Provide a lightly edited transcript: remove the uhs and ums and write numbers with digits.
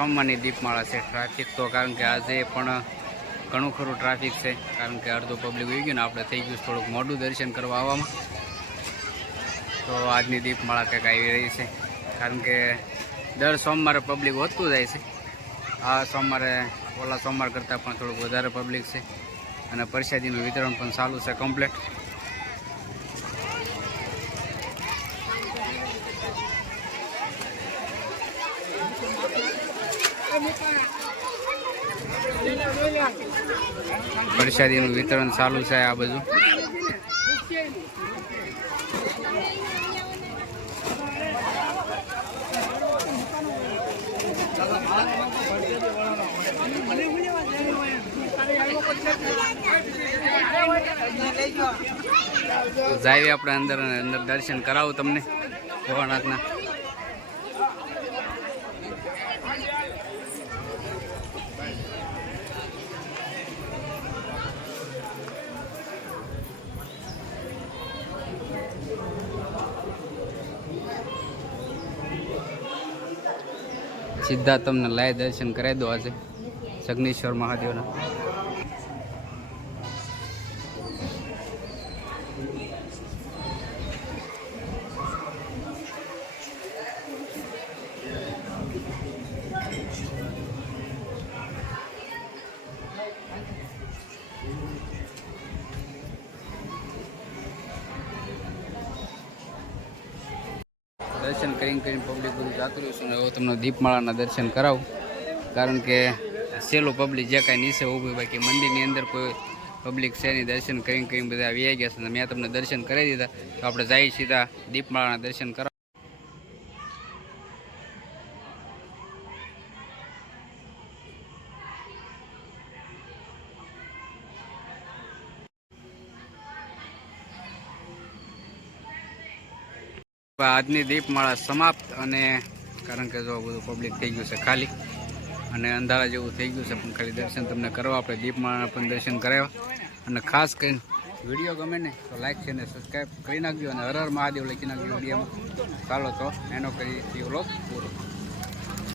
સોમવારની દીપમાળા છે. ટ્રાફિક તો કારણ કે આજે પણ ઘણું ખરું ટ્રાફિક છે, કારણ કે અડધું પબ્લિક હોઈ ગયું ને આપણે થઈ ગયું થોડુંક મોડું દર્શન કરવા આવવામાં. તો આજની દીપમાળા કંઈક આવી રહી છે, કારણ કે દર સોમવારે પબ્લિક વધતું જાય છે. આ સોમવારે ઓલા સોમવાર કરતાં પણ થોડુંક વધારે પબ્લિક છે અને પ્રસાદીનું વિતરણ પણ ચાલુ છે કમ્પ્લીટ. પ્રસાદીનું વિતરણ ચાલુ છે આ બધું. જાય આપણે અંદર દર્શન કરાવું તમને ભોળાનાથના. સીધા તમને લાય દર્શન કરાવી દો આજે સગનેશ્વર મહાદેવના. દર્શન કરીને પબ્લિક બધું જાતું રહ્યું છે ને હવે તમને દીપમાળાના દર્શન કરાવું, કારણ કે સહેલું પબ્લિક જે કાંઈ નીચે ઊભું બાકી મંદિરની અંદર કોઈ પબ્લિક છે નહીં. દર્શન કરીને બધા આવી ગયા છે. મેં તમને દર્શન કરાવી દીધા, તો આપણે જઈએ સીધા દીપમાળાના દર્શન કરાવ. આજની દીપમાળા સમાપ્ત, અને કારણ કે જો બધું પબ્લિક થઈ ગયું છે ખાલી અને અંધારા જેવું થઈ ગયું છે, પણ ખાલી દર્શન તમને કરવા આપણે દીપમાળાના પણ દર્શન કરાવ્યા. અને ખાસ કરીને વિડીયો ગમે ને તો લાઈક છે ને સબસ્ક્રાઈબ કરી નાખજો અને હર હર મહાદેવ લખી નાખજો વિડીયોમાં. ચાલો તો એનો કરી વ્લોગ પૂરો.